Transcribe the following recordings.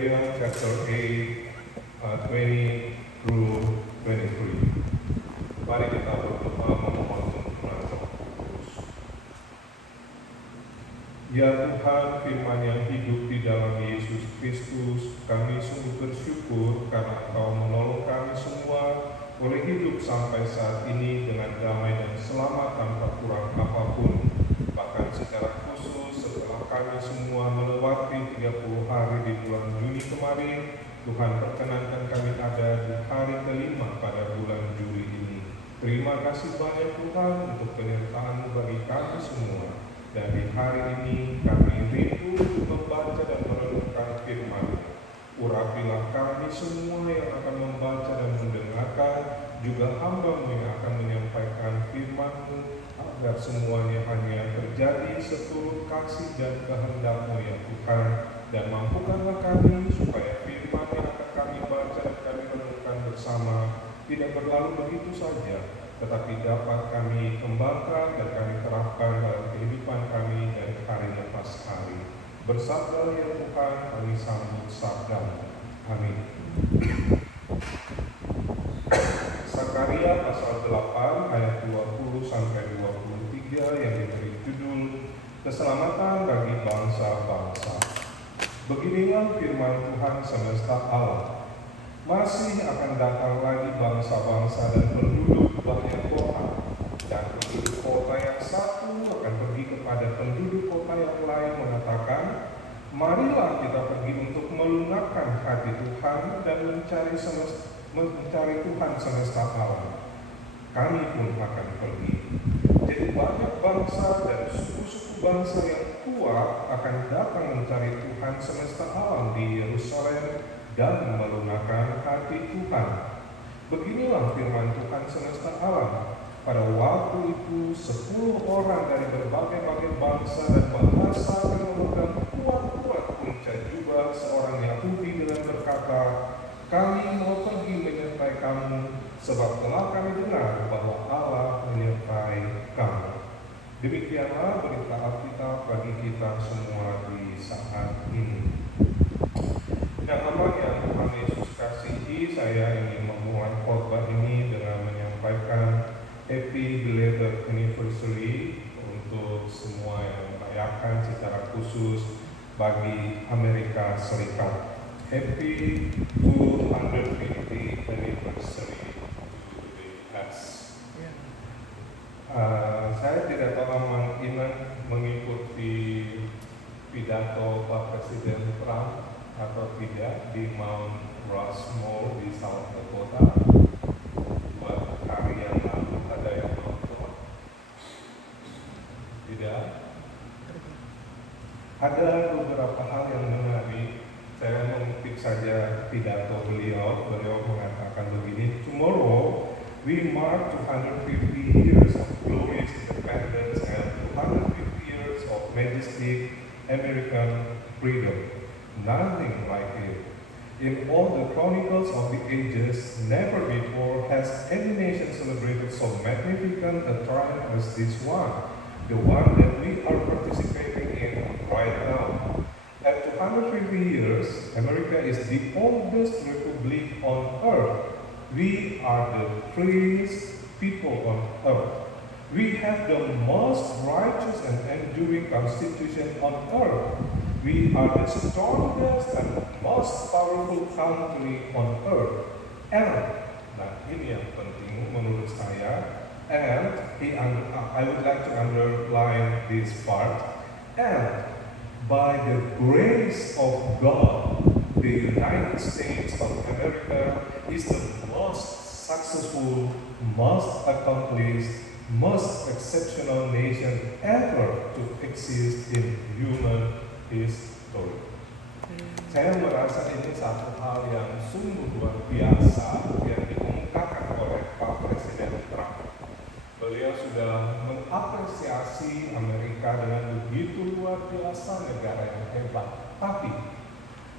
Chapter 8, 20 through 23. Mari kita berdoa memohon tuntunan Roh Kudus. Ya Tuhan, firman yang hidup di dalam Yesus Kristus, kami sungguh bersyukur karena Engkau menolong kami semua boleh hidup sampai saat ini dengan damai dan selamat tanpa kurang apapun. Bahkan secara khusus setelah kami semua melewati 30 hari di bulan Juni kemarin, Tuhan perkenankan kami ada di hari kelima pada bulan Juli ini. Terima kasih banyak Tuhan untuk penyertaan bagi kami semua. Dan di hari ini kami rindu membaca dan merenungkan firman-Mu. Urapilah kami semua yang akan membaca dan mendengarkan, juga hamba-Mu yang akan menyampaikan firman-Mu, agar semuanya hanya terjadi seturut kasih dan kehendak-Mu ya Tuhan. Dan mampukanlah kami supaya firman yang akan kami baca dan kami renungkan bersama tidak berlalu begitu saja, tetapi dapat kami kembangkan dan kami terapkan dalam kehidupan kami dan hari lepas hari. Bersabda ya Tuhan, kami sambut sabda-Mu. Amin. Sakaria pasal 8 ayat 20 sampai 23 yang diberi judul Keselamatan bagi bangsa-bangsa. Beginilah firman Tuhan semesta alam. Masih akan datang lagi bangsa-bangsa dan penduduk banyak kota, dan penduduk kota yang satu akan pergi kepada penduduk kota yang lain mengatakan, marilah kita pergi untuk melunakkan hati Tuhan dan mencari Tuhan semesta alam. Kami pun akan pergi. Jadi banyak bangsa dan suku-suku bangsa yang kuat akan datang mencari Tuhan semesta alam di Yerusalem dan melunakkan hati Tuhan. Beginilah firman Tuhan semesta alam. Pada waktu itu 10 orang dari berbagai-bagai bangsa dan bahasa akan memegang kuat-kuat kunci jubah seorang Yahudi dengan berkata, kami mau pergi menyertai kamu, sebab telah kami dengar bahwa Allah menyertai kamu. Demikianlah berita Alkitab bagi kita semua di saat ini. Yang amat yang Tuhan Yesus kasihi, saya ingin memulai khotbah ini dengan menyampaikan Happy Belated Anniversary untuk semua yang merayakan secara khusus bagi Amerika Serikat. Happy 250th Anniversary to the US. Saya tidak terlalu ingat mengikuti pidato Pak Presiden Trump atau tidak di Mount Rushmore di South Dakota 2 hari yang lalu. Ada yang nonton? Tidak? Ada beberapa hal yang menarik. Saya mengutip saja pidato beliau. Beliau mengatakan begini, tomorrow we mark 250 years of glorious independence and 250 years of majestic American freedom. Nothing like it. In all the chronicles of the ages, never before has any nation celebrated so magnificent a triumph as this one, the one that we are participating in right now. At 250 years, America is the oldest republic on earth. We are the freest people on earth. We have the most righteous and enduring constitution on earth. We are the strongest and most powerful country on earth. And, nah ini yang penting menurut saya, and I would like to underline this part, and by the grace of God, the United States of America is the most successful, most accomplished, most exceptional nation ever to exist in human history. Saya merasa ini satu hal yang sungguh luar biasa yang diungkapkan oleh Pak Presiden Trump. Beliau sudah mengapresiasi Amerika dengan begitu luar biasa, negara yang hebat. Tapi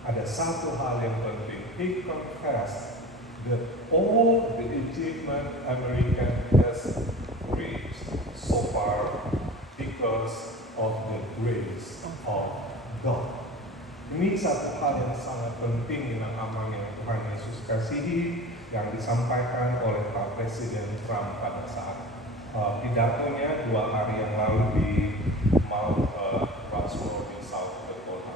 ada satu hal yang penting. He confessed that all the achievement America has reached so far because of the grace of God. Ini satu hal yang sangat penting dengan aman yang Tuhan Yesus kasihi yang disampaikan oleh Pak Presiden Trump pada saat pidatonya 2 hari yang lalu di Mount Rushmore di South Dakota.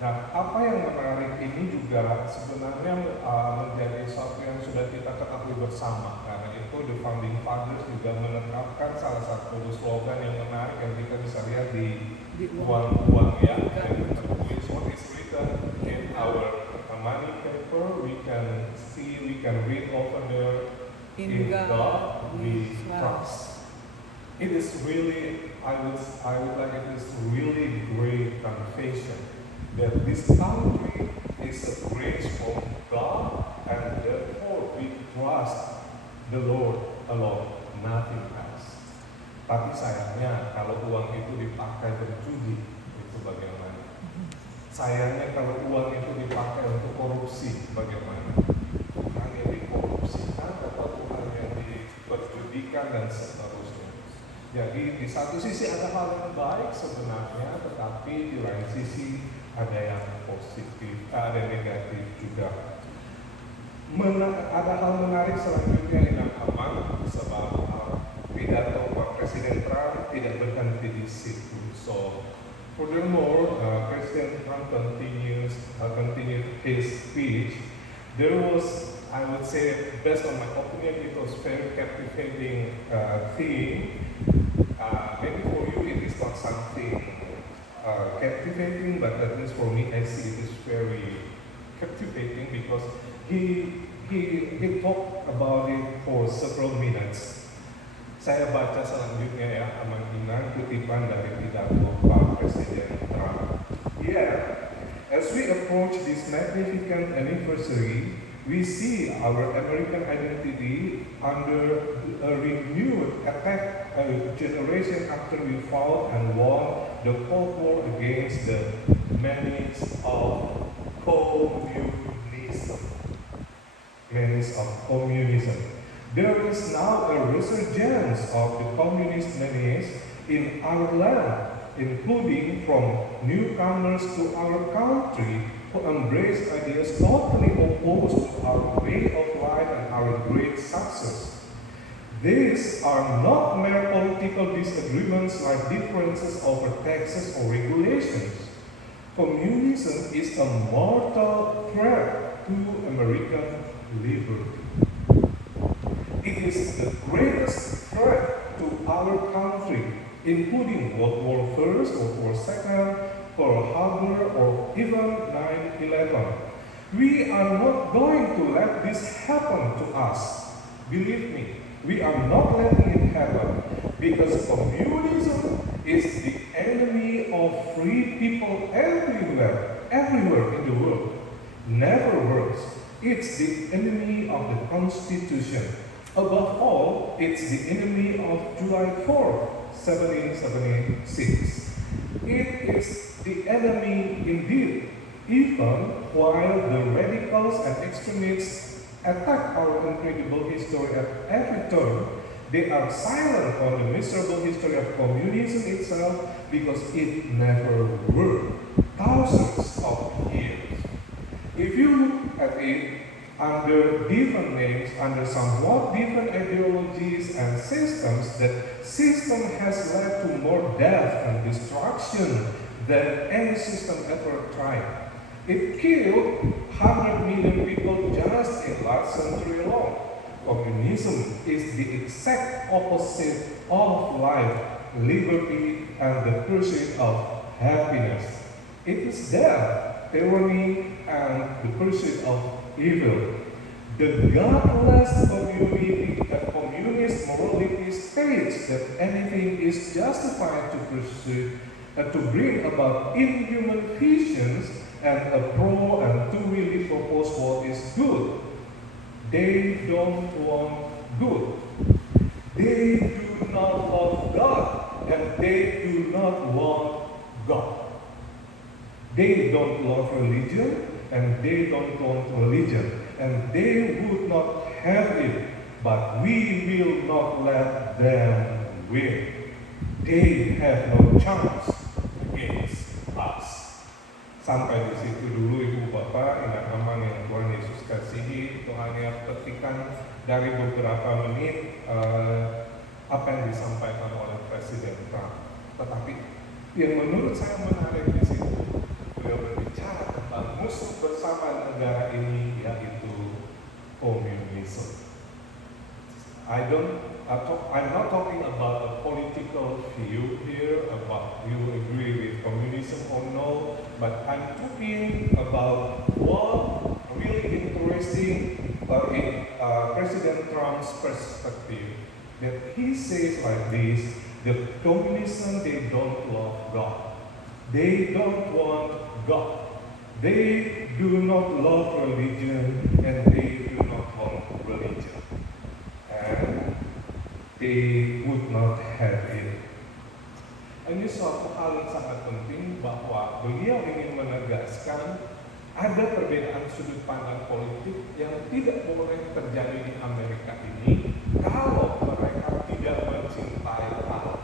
Nah, apa yang menarik ini juga sebenarnya menjadi sesuatu yang sudah kita ketahui bersama. Karena itu The Founding Fathers juga menetapkan salah satu slogan yang menarik yang kita bisa lihat di uang ya, yang tertulis what is written in our money paper. We can see, we can read over there. In God we trust. It is really, I would like it is really great confession that this country is a grace from God, and therefore we trust the Lord alone, nothing else. Tapi sayangnya kalau uang itu dipakai berjudi, itu bagaimana? Sayangnya kalau uang itu dipakai untuk korupsi, bagaimana? Tuhan yang dikorupsikan atau Tuhan yang diperjudikan dan seterusnya. Jadi di satu sisi ada hal yang baik sebenarnya, tetapi di lain sisi ada yang positif, ada yang negatif juga. Ada hal menarik selanjutnya yang aman, sebab pidato Pak Presiden Trump tidak berhenti di situ. So, furthermore, President Trump continued his speech. There was, I would say, based on my opinion, it was very captivating theme. Maybe for you it is not something captivating, but at least for me, I see it is very captivating because he talked about it for several minutes. Saya baca selanjutnya ya, aman kutipan dari pidato Pak Presiden Trump. Yeah. As we approach this magnificent anniversary, we see our American identity under a renewed attack a generation after we fought and won the Cold War against the menace of communism. There is now a resurgence of the communist menace in our land, including from newcomers to our country who embrace ideas totally opposed to our way of life and our great success. These are not mere political disagreements like differences over taxes or regulations. Communism is a mortal threat to American liberty. It is the greatest threat to our country, including World War I, World War II, Pearl Harbor, or even 9/11. We are not going to let this happen to us. Believe me, we are not letting it happen because communism is the enemy of free people everywhere in the world. Never works. It's the enemy of the Constitution. Above all, it's the enemy of July 4th, 1776. It is the enemy indeed, even while the radicals and extremists attack our incredible history at every turn. They are silent on the miserable history of communism itself because it never worked. Thousands of years. If you look at it under different names, under somewhat different ideologies and systems, that system has led to more death and destruction than any system ever tried. It killed 100 million people just in last century alone. Communism is the exact opposite of life, liberty, and the pursuit of happiness. It is death, tyranny, and the pursuit of evil. The godless communist morality states that anything is justified to pursue, to bring about inhuman visions and a pro and to really propose what is good. They don't want good. They do not love God, and they do not want God. They don't love religion, and they don't want religion, and they would not have it, but we will not let them win. They have no chance against us. Sampai di situ dulu Ibu Bapak, ingat aman yang Tuhan Yesus kasihi. Itu hanya petikan dari beberapa menit apa yang disampaikan oleh Presiden Trump. Tetapi yang menurut saya menarik di situ, beliau berbicara tentang musuh bersama negara ini, yaitu komunisme. I'm not talking about a political view here, about you agree with communism or no, but I'm talking about what really interesting in President Trump's perspective. That he says like this, that communism, they don't love God. They don't want God. They do not love religion, and they do not want religion. And they would not have it. Ini suatu hal yang sangat penting bahwa beliau ingin menegaskan ada perbedaan sudut pandang politik yang tidak boleh terjadi di Amerika ini kalau mereka tidak mencintai Allah,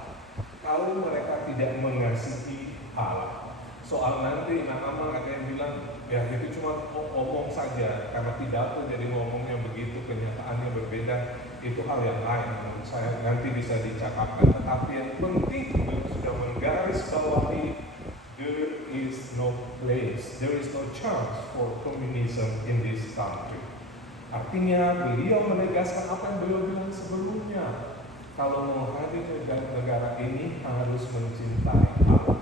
kalau mereka tidak mengasihi Allah. Soal nanti nama ada yang bilang ya itu cuma omong saja karena pidato jadi ngomongnya begitu, kenyataannya berbeda, itu hal yang lain menurut saya, nanti bisa dicakapkan. Tetapi yang penting sudah menggarisbawahi, there is no place, there is no chance for communism in this country. Artinya beliau menegaskan apa yang beliau bilang sebelumnya, kalau mau hadir negara ini harus mencintai Allah.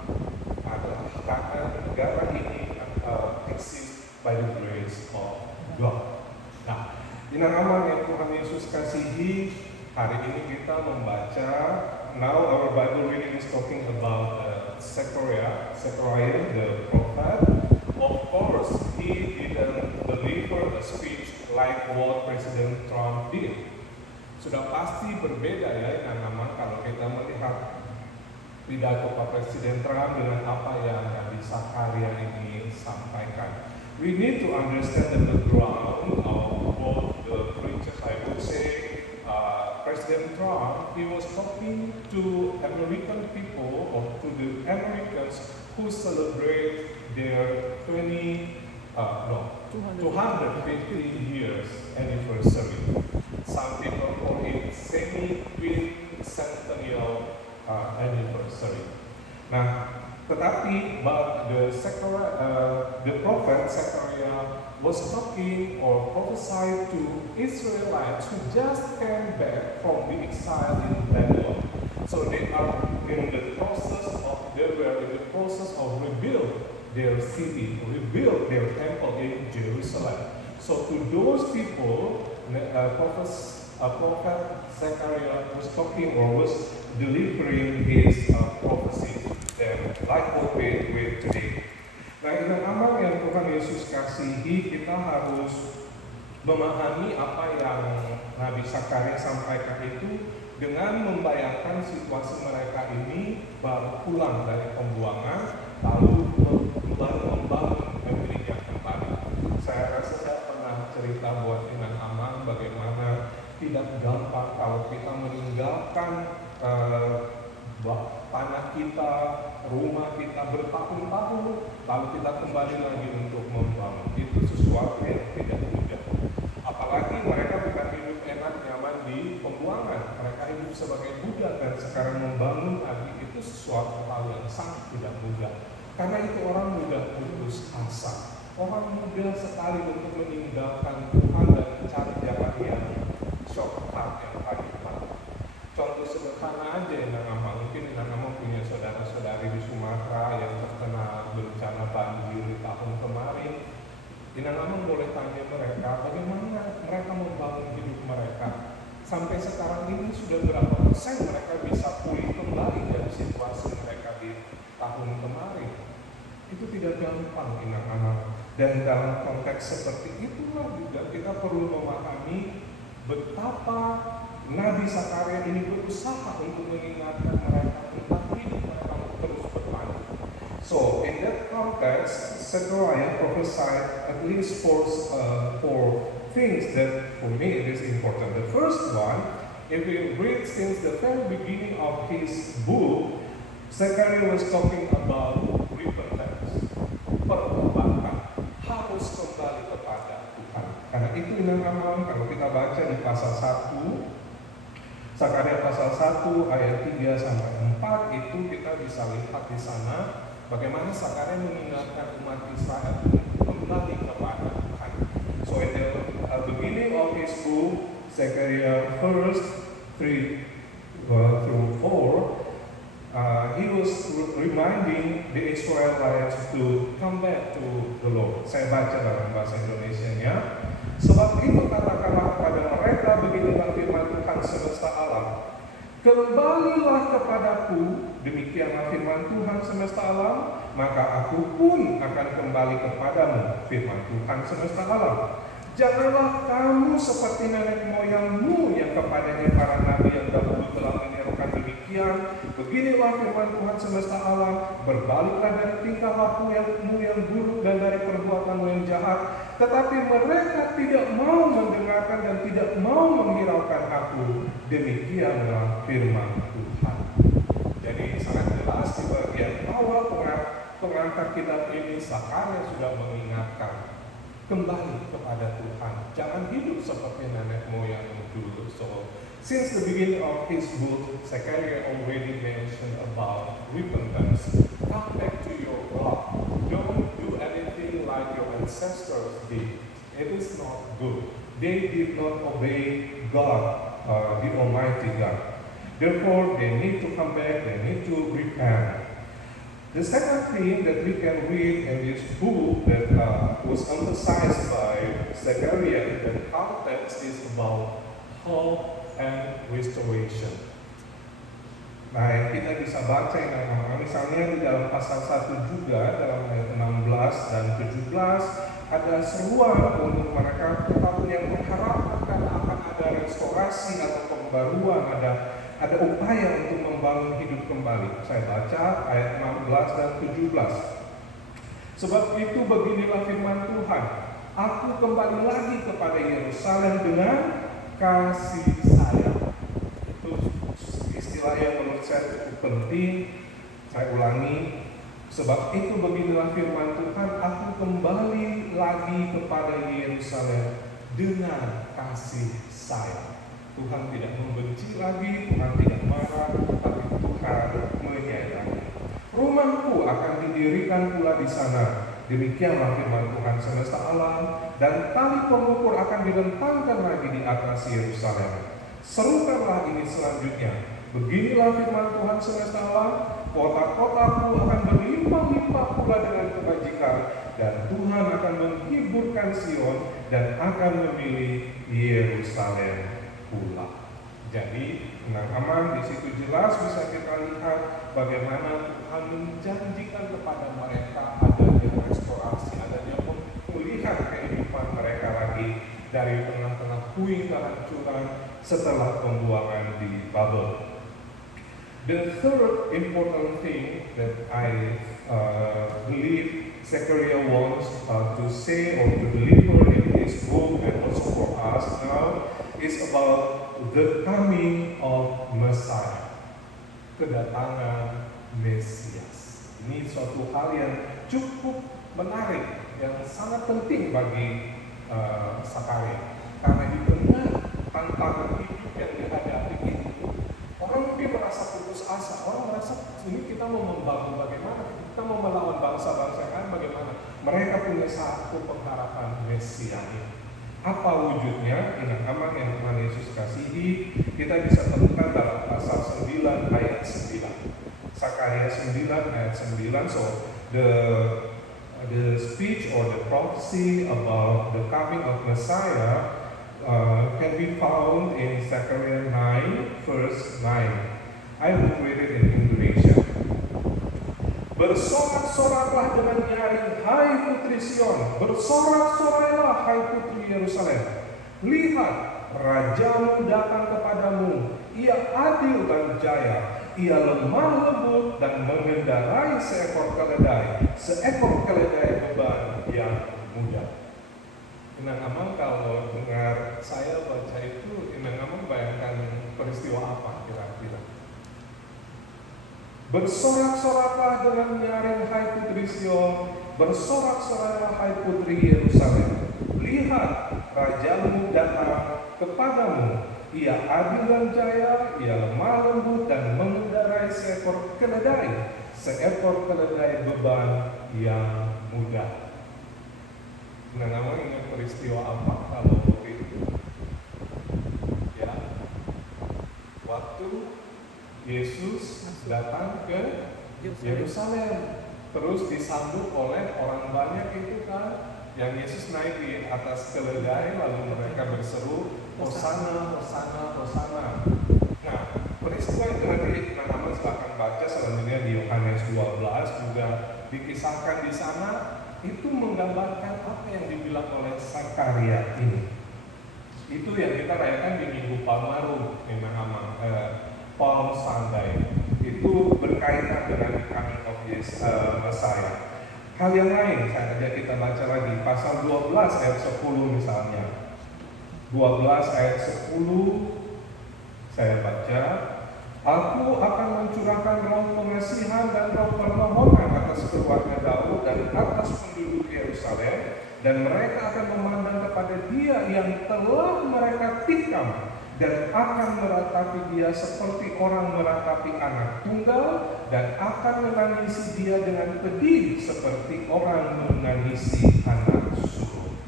Karena negara ini exist by the grace of God. Nah, inang aman yang Tuhan Yesus kasihi, hari ini kita membaca, now our Bible reading is talking about Zechariah, the prophet. Of course, he didn't deliver a speech like what President Trump did. Sudah pasti berbeda ya inang aman kalau kita melihat pidato Pak Presiden Trump dengan apa yang Nabi Zakaria ini sampaikan. We need to understand the background of both the preachers. I would say President Trump, he was talking to American people or to the Americans who celebrate their 250 years anniversary. Some people call it semi-centennial anniversary. Nah, tetapi the prophet Zechariah was talking or prophesied to Israelites who just came back from the exile in Babylon. So they were in the process of rebuild their city, rebuild their temple in Jerusalem. So to those people, prophet Zechariah was talking or was delivering his prophecy there, like what we read today. Nah, inang amal yang Tuhan Yesus kasihi, kita harus memahami apa yang Nabi Zakaria sampaikan itu dengan membayangkan situasi mereka ini baru pulang dari pembuangan, lalu membangun negerinya kembali. Saya rasa saya pernah cerita buat inang amal bagaimana tidak gampang kalau kita meninggalkan tanah kita, rumah kita bertahun-tahun, lalu kita kembali lagi untuk membangun. Itu sesuatu yang tidak mudah. Apalagi mereka bukan hidup enak nyaman di pembuangan, mereka hidup sebagai budak dan sekarang membangun lagi, itu sesuatu hal yang sangat tidak mudah. Karena itu orang mudah putus asa, orang mudah sekali untuk meninggalkan Tuhan dan mencari jalan yang shortcut yang paling cepat. Contoh sederhana aja, mungkin punya saudara-saudari di Sumatera yang terkena bencana banjir di tahun kemarin. Inang boleh tanya mereka bagaimana mereka membangun hidup mereka. Sampai sekarang ini sudah berapa persen mereka bisa pulih kembali dari situasi mereka di tahun kemarin. Itu tidak gampang inang. Dan dalam konteks seperti itulah juga kita perlu memahami betapa Nabi Zakaria ini berusaha untuk mengingatkan mereka tentang hidup mereka terus berlanjut. So in that context, Zechariah prophesied at least four things that for me it is important. The first one, if we read since the very beginning of his book, Zechariah was talking about repentance. Karena itu Inang Amang, kalau kita baca di pasal 1, Sakaria pasal 1 ayat 3 sampai 4 itu kita bisa lihat di sana bagaimana Sakaria mengingatkan umat Israel untuk kembali kepada Tuhan. So in the beginning of his book, Zechariah 1:3 through 4, he was reminding the Israelites to come back to the Lord. Saya baca dalam bahasa Indonesianya. Sebab itu katakanlah kepada mereka, beginilah firman Tuhan semesta alam. Kembalilah kepadaku, demikianlah firman Tuhan semesta alam, maka aku pun akan kembali kepadamu, firman Tuhan semesta alam. Janganlah kamu seperti nenek moyangmu yang kepadanya para nabi yang dahulu telah menyerukan demikian. Beginilah firman Tuhan semesta alam, berbaliklah dari tingkah lakumu yang buruk dan dari perbuatanmu yang jahat. Tetapi mereka tidak mau mendengarkan dan tidak mau menghiraukan aku. Demikianlah firman Tuhan. Jadi sangat jelas di bagian awal pengantar kitab ini, Sakaria sudah mengingatkan, kembali kepada Tuhan. Jangan hidup seperti nenek moyang dulu. So, since the beginning of his book, Zechariah already mentioned about repentance. Come back to your God. Don't do anything like your ancestors did. It is not good. They did not obey God, the Almighty God. Therefore, they need to come back. They need to repent. The second thing that we can read in this book that was emphasized by Zechariah in the context is about hope and restoration. Nah, kita bisa baca misalnya di dalam pasal 1 juga, dalam ayat 16 dan 17, ada seruan untuk mereka tetap yang mengharapkan akan ada restorasi atau pembaruan, ada upaya untuk membangun hidup kembali. Saya baca ayat 16 dan 17. Sebab itu beginilah firman Tuhan, aku kembali lagi kepada Yerusalem dengan kasih sayang. Itu istilah yang menurut saya cukup penting. Saya ulangi. Sebab itu beginilah firman Tuhan, aku kembali lagi kepada Yerusalem dengan kasih sayang. Tuhan tidak membenci lagi, Tuhan tidak marah, tapi Tuhan menyayangi. Rumahku akan didirikan pula di sana. Demikianlah firman Tuhan semesta alam, dan tali pengukur akan direntangkan lagi di atas Yerusalem. Serukanlah ini selanjutnya. Beginilah firman Tuhan semesta alam, kota-kotaku akan berlimpah-limpah pula dengan kebajikan, dan Tuhan akan menghiburkan Sion dan akan memilih Yerusalem pula. Jadi, aman di situ jelas bisa kita lihat bagaimana Tuhan menjanjikan kepada mereka adanya restorasi, adanya pemulihan kehidupan mereka lagi dari tengah-tengah puing kehancuran setelah pembuangan di Babel. The third important thing that I believe Zechariah wants to say or to deliver in his book and also for us now is about the coming of Messiah, kedatangan Mesias. Ini suatu hal yang cukup menarik, yang sangat penting bagi Sakaria, karena di tengah tantangan hidup yang dihadapi itu, orang mungkin merasa putus asa, orang merasa ini kita mau membangun bagaimana, kita mau melawan bangsa-bangsa yang lain bagaimana. Mereka punya satu pengharapan Mesiani. Apa wujudnya? Ingat aman yang Tuhan Yesus kasihi, kita bisa temukan dalam pasal 9 ayat 9. Sakaria 9 ayat 9. So the speech or the prophecy about the coming of Messiah can be found in Zechariah 9 verse 9. I will read it in Indonesia. Bersorak-soraklah dengan nyaring, hai putri Sion. Bersorak-sorailah, hai putri Yerusalem. Lihat, rajamu datang kepadamu. Ia adil dan jaya. Ia lemah lembut dan mengendarai seekor keledai beban yang mudah. Inang Amang kalau dengar saya baca itu, Inang Amang bayangkan peristiwa apa kira-kira? Bersorak-soraklah dengan nyaring, hai putri Sion. Bersorak-soraklah, hai putri Yerusalem. Lihat, kepadamu. Ia adil dan jaya, ia lemah lembut dan mengendarai seekor keledai beban yang mudah. Nah, nama ingat peristiwa apa kalau waktu itu? Ya, waktu Yesus datang ke Yerusalem, terus disambut oleh orang banyak itu kan, yang Yesus naik di atas keledai, lalu mereka berseru, Hosana, Hosana, Hosana. Nah, peristiwa itu nanti teman-teman silahkan baca selanjutnya di Yohanes 12 juga dikisahkan di sana. Itu menggambarkan apa yang dibilang oleh Zakaria ini. Itu yang kita rayakan di Minggu Palmarum, Palm Sunday. Itu berkaitan dengan coming of Messiah. Hal yang lain, saya ajak kita baca lagi, pasal 12 ayat 10 misalnya. 12 ayat 10, saya baca, Aku akan mencurahkan roh pengasihan dan roh permohonan atas keluarga Daud dan atas penduduk Yerusalem, dan mereka akan memandang kepada Dia yang telah mereka tikam, dan akan meratapi Dia seperti orang meratapi anak tunggal, dan akan menangisi Dia dengan pedih seperti orang menangisi anak sulung.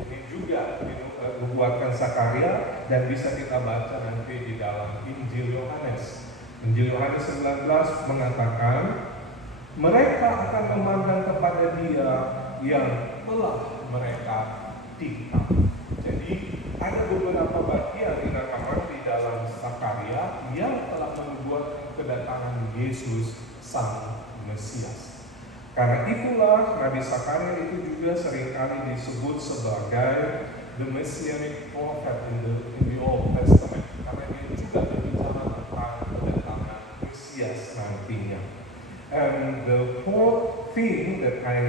Ini juga dibuatkan Zakaria dan bisa kita baca nanti di dalam Injil Yohanes. Injil Yohanes 19 mengatakan, mereka akan memandang kepada Dia yang telah mereka tikam. Jadi ada beberapa bagian di dalam Zakaria yang telah membuat kedatangan Yesus Sang Mesias. Karena itulah Nabi Zakaria itu juga seringkali disebut sebagai the Messianic prophet in the Old Testament, karena dia juga berbicara tentang kedatangan Mesias nantinya. And the fourth thing that I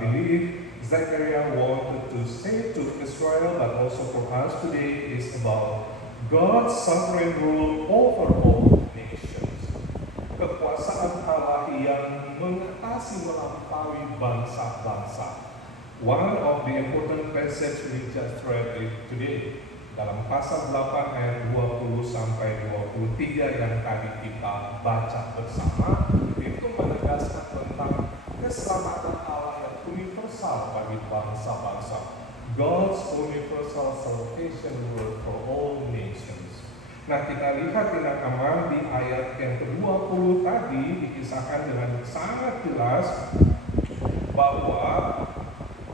believe Zechariah wanted to say to Israel, but also for us today, is about God's sovereign rule over all nations. Kekuasaan Allah yang mengatasi melampaui bangsa-bangsa. One of the important passage we just read today dalam pasal 8 ayat 20 sampai 23 yang tadi kita baca bersama, itu menegaskan tentang keselamatan Allah yang universal bagi bangsa-bangsa. God's universal salvation rule for all nations. Nah, kita lihat di Nakaman di ayat yang ke-20 tadi dikisahkan dengan sangat jelas bahwa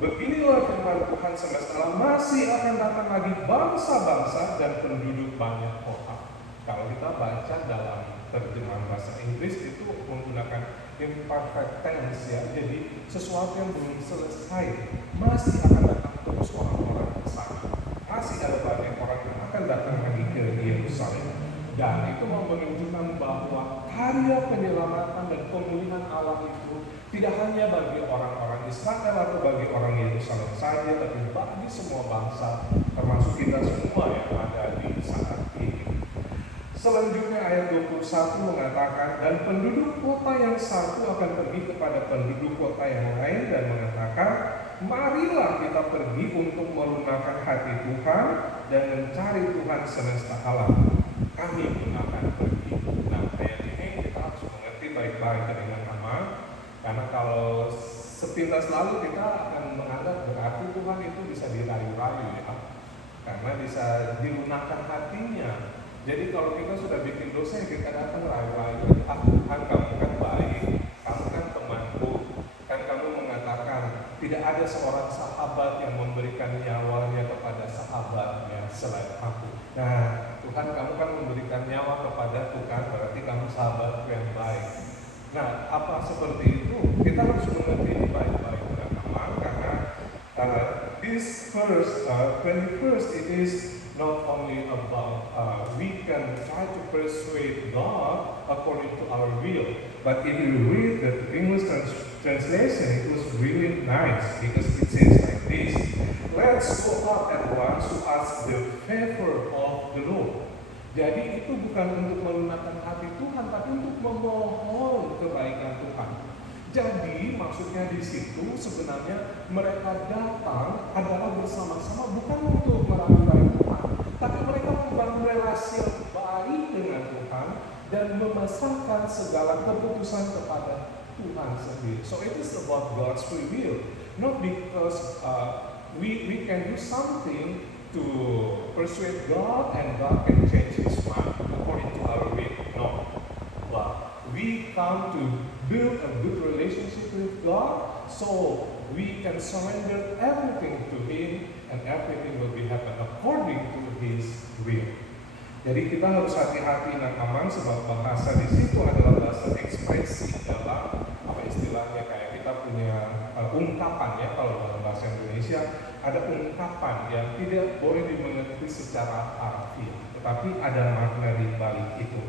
beginilah firman Tuhan semesta alam, masih akan datang lagi bangsa-bangsa dan penduduk banyak kota. Kalau kita baca dalam terjemahan bahasa Inggris itu menggunakan imperfect tense ya, jadi sesuatu yang belum selesai, masih akan datang terus orang-orang ke sana. Masih ada banyak orang yang akan datang lagi ke Yerusalem. Dan itu menunjukkan bahwa karya penyelamatan dan pemulihan Allah itu tidak hanya bagi orang-orang Israel atau bagi orang Yerusalem saja, tapi bagi semua bangsa, termasuk kita semua yang ada di saat ini. Selanjutnya ayat 21 mengatakan, dan penduduk kota yang satu akan pergi kepada penduduk kota yang lain dan mengatakan, marilah kita pergi untuk melunakkan hati Tuhan dan mencari Tuhan semesta alam. Kami pun akan pergi. Nah, ayat ini kita harus mengerti baik-baik dengan aman, karena kalau sepintas lalu kita akan menganggap berarti Tuhan itu bisa dirayu-rayu ya, karena bisa dilunakkan hatinya. Jadi kalau kita sudah bikin dosa, kita datang rayu-rayu, Tuhan kamu kan baik, kamu kan temanku, kan kamu mengatakan tidak ada seorang sahabat yang memberikan nyawanya kepada sahabatnya selain aku. Nah, Tuhan kamu kan memberikan nyawa kepada Tuhan, berarti kamu sahabat yang baik. Nah, apa seperti itu? Kita harus mengerti ini baik-baik teman-teman, karena this first, 21st, it is not only about we can try to persuade God according to our will, but if you read the English translation, it was really nice because it says like this: let's go up at once to ask the favor of the Lord. Jadi itu bukan untuk melunakkan hati Tuhan, tapi untuk memohon kebaikan Tuhan. Jadi maksudnya di situ sebenarnya mereka datang adalah bersama-sama, bukan untuk merayu-rayu memasrahkan segala keputusan kepada Tuhan sendiri. So it is about God's free will, not because we can do something to persuade God and God can change His mind according to our will. No, but we come to build a good relationship with God, so we can surrender everything to Him and everything will be happen according to His will. Jadi kita harus hati-hati aman sebab bahasa di situ adalah bahasa ekspresi dalam apa istilahnya kayak kita punya ungkapan ya, kalau dalam bahasa Indonesia ada ungkapan yang tidak boleh dimengerti secara harfiah, tetapi ada makna di balik itu.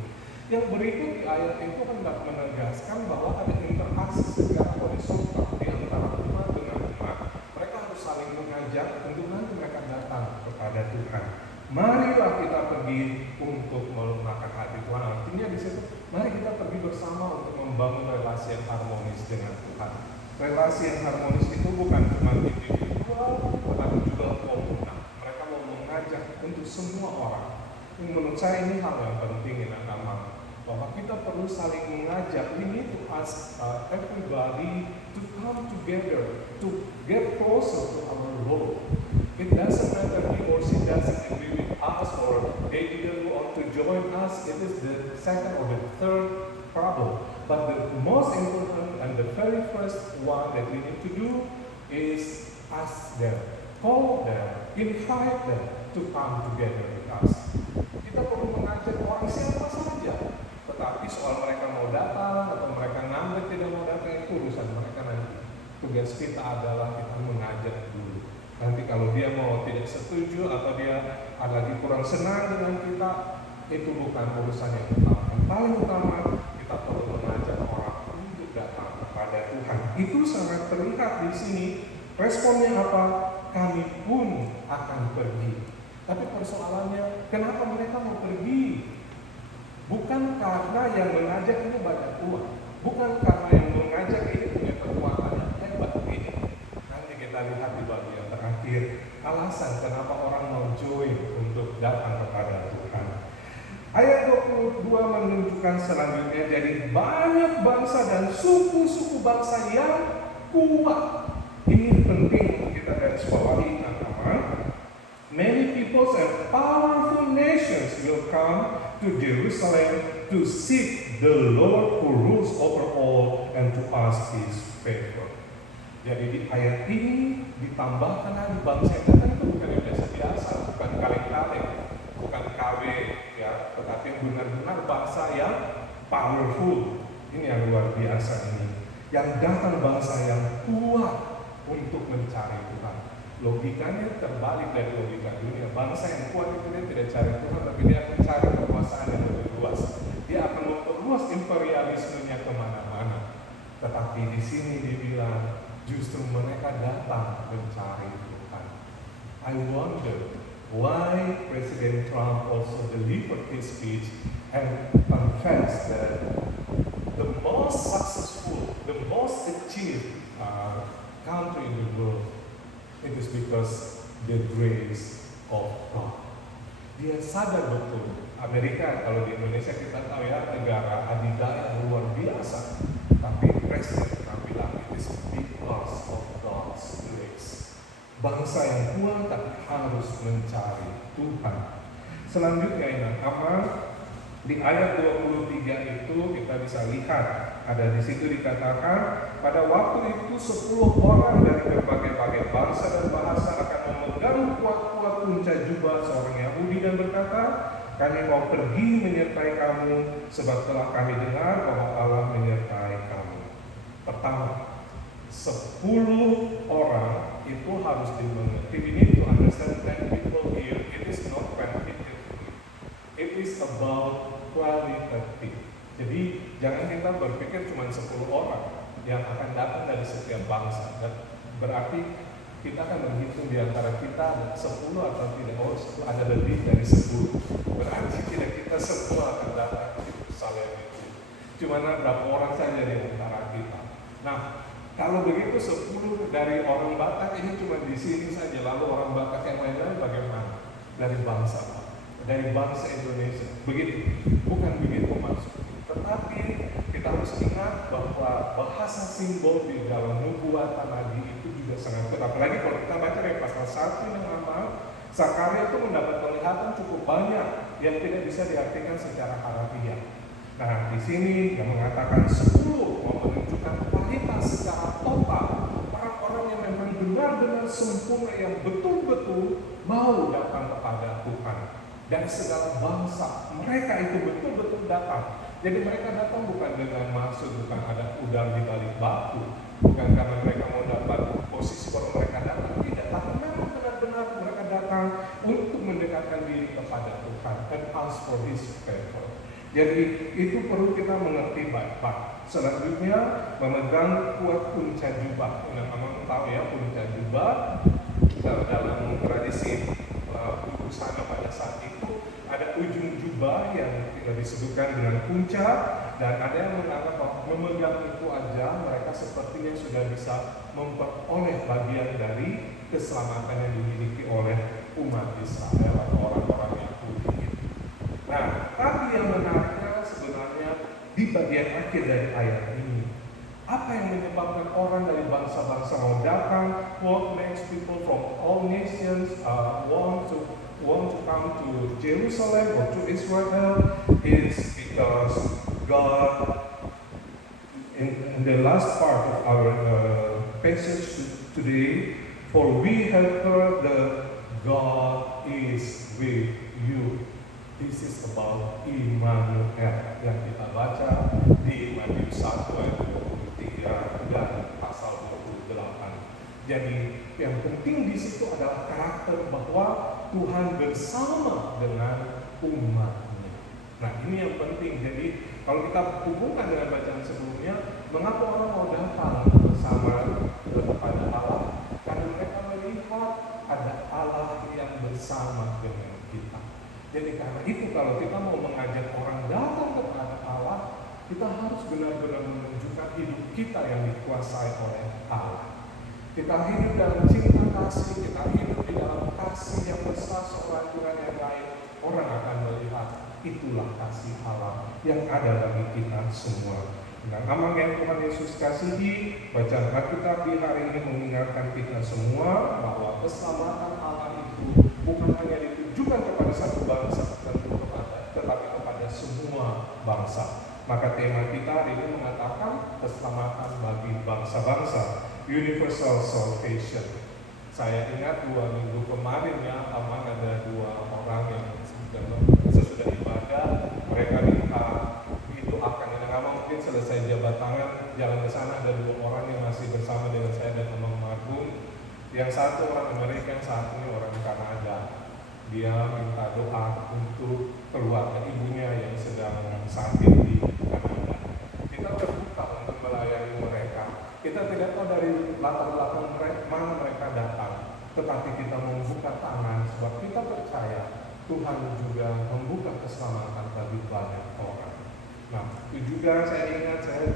Yang berikut di ayat itu hendak menegaskan bahwa ada interaksi secara horizontal di antara umat dengan umat. Mereka harus saling mengajak untuk nanti mereka datang kepada Tuhan. Marilah kita pergi untuk melunakan hati Tuhan. Artinya di situ, mari kita pergi bersama untuk membangun relasi yang harmonis dengan Tuhan. Relasi yang harmonis itu bukan cuma individual, tetapi juga komunal. Mereka mau mengajak untuk semua orang. Menurut saya ini hal yang penting bahwa kita perlu saling mengajak. We need to ask everybody to come together, to get closer to our Lord. It doesn't matter he or she doesn't agree with us or they didn't want to join us. It is the second or the third problem. But the most important and the very first one that we need to do is ask them, call them, invite them to come together with us. Kita perlu mengajak orang siapa saja, tetapi soal mereka mau datang atau mereka ngambek tidak mau datang itu urusan mereka nanti. Tugas kita adalah kita mengajak dulu. Nanti kalau dia mau tidak setuju atau dia lagi kurang senang dengan kita, itu bukan urusan yang utama. Yang paling utama kita perlu mengajak orang untuk datang kepada Tuhan. Itu sangat terlihat di sini. Responnya apa? Kami pun akan pergi. Tapi persoalannya, kenapa mereka mau pergi? Bukan karena yang mengajak ini banyak uang, bukan karena yang mengajak ini punya kekuatan yang hebat ini. Nanti kita lihat di bagian terakhir alasan kenapa orang mau join untuk datang kepada Tuhan. Ayat 22 menunjukkan selanjutnya dari banyak bangsa dan suku-suku bangsa yang kuat. Ini penting untuk kita garis bawahi teman-teman. Many peoples and powerful nations will come to Jerusalem to seek the Lord who rules over all and to ask His favor. Jadi di ayat ini ditambahkan lagi bangsa yang datang itu bukan yang biasa-biasa, bukan kaleng-kaleng, bukan KW ya, tetapi benar-benar bangsa yang powerful. Ini yang luar biasa ini. Yang datang bangsa yang kuat untuk mencari Tuhan. Logikanya terbalik dari logika dunia. Bangsa yang kuat itu dia tidak cari Tuhan, tapi dia akan cari kekuasaan yang lebih luas. Dia akan memperluas imperialismenya kemana-mana. Tetapi di sini dibilang justru mereka datang mencari Tuhan. I wonder why President Trump also delivered his speech and confessed that the most successful, the most achieved country in the world, it is because the grace of God. Dia sadar betul, Amerika kalau di Indonesia kita tahu ya negara adidaya yang luar biasa. Tapi Presiden Trump bilang it is because of God's grace. Bangsa yang kuat tapi harus mencari Tuhan. Selanjutnya yang aman di ayat 23 itu kita bisa lihat ada di situ dikatakan pada waktu itu 10 orang dari berbagai-bagai bangsa dan bahasa akan memegang kuat-kuat punca jubah seorang Yahudi dan berkata, kami mau pergi menyertai kamu sebab telah kami dengar bahwa Allah menyertai kamu. Pertama, 10 orang itu harus dimengerti. We need to understand that people here, it is not quantitative. It is about qualitative. Jadi jangan kita berpikir cuma 10 orang yang akan datang dari setiap bangsa. Dan berarti kita akan menghitung di antara kita 10 atau tidak. Oh, ada lebih dari 10. Berarti tidak kita semua akan datang di Yerusalem itu. Cuma berapa orang saja di antara kita. Nah, kalau begitu 10 dari orang Batak ini cuma di sini saja. Lalu orang Batak yang lain-lain bagaimana? Dari bangsa apa? Dari bangsa Indonesia. Begitu? Bukan begitu maksudnya. Tetapi kita harus ingat bahwa bahasa simbol di dalam nubuatan Nabi itu juga sangat kuat. Apalagi kalau kita baca dari pasal 1 yang lama, Zakaria itu mendapat penglihatan cukup banyak yang tidak bisa diartikan secara harfiah. Nah, di sini yang mengatakan 10 mau menunjukkan kualitas secara total orang-orang yang memang benar-benar sempurna, yang betul-betul mau datang kepada Tuhan. Dan segala bangsa, mereka itu betul-betul datang. Jadi mereka datang bukan dengan maksud, bukan ada udang di balik batu, bukan karena mereka mau dapat posisi baru mereka datang, tidak. Tapi memang benar-benar mereka datang untuk mendekatkan diri kepada Tuhan and ask for His favor. Jadi itu perlu kita mengerti baik-baik. Selanjutnya memegang kuat punca jubah. Nah, kamu tahu ya, punca jubah dalam tradisi busana pada saat itu ada ujung jubah yang disebutkan dengan punca, dan ada yang menganggap bahwa memegang itu aja mereka sepertinya sudah bisa memperoleh bagian dari keselamatan yang dimiliki oleh umat Israel atau orang-orang Yahudi. Nah, tapi yang menariknya sebenarnya di bagian akhir dari ayat ini, apa yang menyebabkan orang dari bangsa-bangsa mau datang? What makes people from all nations want to come to Jerusalem or to Israel is because God, in the last part of our passage today, for we have heard that God is with you. This is about Immanuel yang kita baca di Matius 1 ayat 23 dan pasal 28. Jadi yang penting di situ adalah karakter bahwa Tuhan bersama dengan umatnya. Nah, ini yang penting. Jadi kalau kita hubungkan dengan bacaan sebelumnya, mengapa orang mau datang bersama kepada Allah? Karena mereka melihat ada Allah yang bersama dengan kita. Jadi karena itu kalau kita mau mengajak orang datang kepada Allah, kita harus benar-benar menunjukkan hidup kita yang dikuasai oleh Allah. Kita hidup dalam cinta kasih, kita hidup di dalam kasih yang besar seorang dengan yang lain. Orang akan melihat itulah kasih Allah yang ada bagi kita semua. Dengan amal yang Tuhan Yesus kasihi, bacaan Alkitab di hari ini mengingatkan kita semua bahwa keselamatan Allah itu bukan hanya ditujukan kepada satu bangsa tertentu, tetapi kepada semua bangsa. Maka tema kita hari ini mengatakan keselamatan bagi bangsa-bangsa, universal salvation. Saya ingat 2 minggu kemarin ya, Amang ada 2 orang yang sesudah ibadah, mereka minta didoakan. Dan Amang mungkin selesai jabat tangan, jalan ke sana ada 2 orang yang masih bersama dengan saya dan Amang Margung. Yang satu orang Amerika, yang satu orang Kanada. Dia minta doa untuk keluarga ibunya yang sedang sakit di Kanada. Kita terbuka untuk melayani mereka. Kita tidak tahu dari latar belakang mereka, mana mereka datang, tetapi kita membuka tangan sebab kita percaya Tuhan juga membuka keselamatan bagi banyak orang. Nah, itu juga saya ingat saya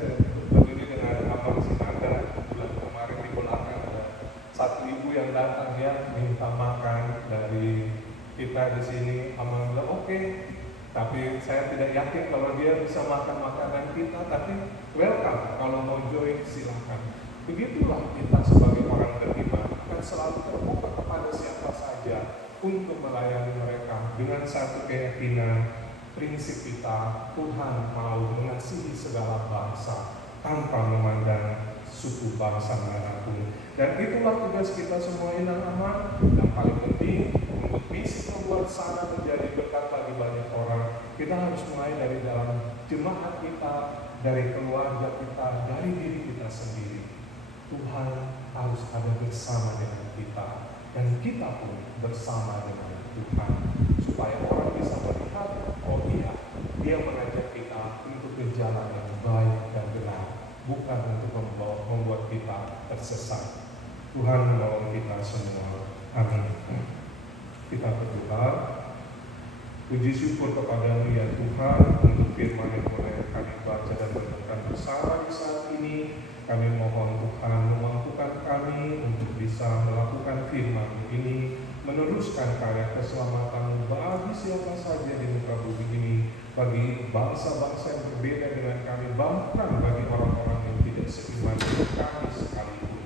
berdiri dengan Abang Sinanda bulan kemarin di belakang ada satu ibu yang datang, dia minta makan dari kita di sini. Abang bilang oke. Tapi saya tidak yakin kalau dia bisa makan makanan kita, tapi welcome, kalau mau join silahkan. Begitulah kita sebagai orang beriman akan selalu terbuka kepada siapa saja untuk melayani mereka dengan satu keyakinan, prinsip kita, Tuhan mau mengasihi segala bangsa tanpa memandang suku bangsa manapun. Dan itulah tugas kita semua inang aman. Yang paling penting untuk bisa membuat sana menjadi berkat bagi banyak orang, kita harus mulai dari dalam jemaat kita, dari keluarga kita, dari diri kita sendiri. Tuhan harus ada bersama dengan kita, dan kita pun bersama dengan Tuhan, supaya orang bisa melihat, oh iya, Dia mengajak kita untuk berjalan yang baik dan benar, bukan untuk membuat kita tersesat. Tuhan menolong kita semua. Amin. Kita berdoa. Puji syukur kepada-Mu ya Tuhan untuk firman yang boleh kami baca dan renungkan bersama di saat ini. Kami mohon Tuhan memampukan kami untuk bisa melakukan firman ini meneruskan karya keselamatan bagi siapa saja di muka bumi ini, bagi bangsa-bangsa yang berbeda dengan kami, bahkan bagi orang-orang yang tidak seiman dengan kami sekalipun.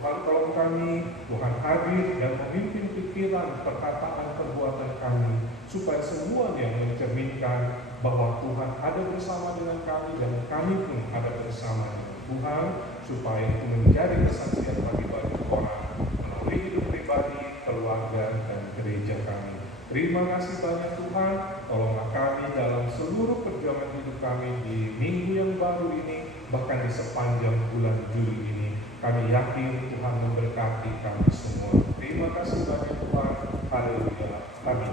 Tuhan tolong kami, Tuhan hadir dan memimpin pikiran, perkataan, perbuatan kami, supaya semuanya mencerminkan bahwa Tuhan ada bersama dengan kami dan kami pun ada bersama dengan Tuhan, supaya itu menjadi kesaksian bagi banyak orang melalui hidup pribadi, keluarga, dan gereja kami. Terima kasih banyak Tuhan, tolonglah kami dalam seluruh perjuangan hidup kami di minggu yang baru ini, bahkan di sepanjang bulan Juli ini. Kami yakin Tuhan memberkati kami semua. Terima kasih banyak Tuhan. Haleluya. Amin.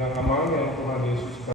Nah, amal yang Tuhan Yesus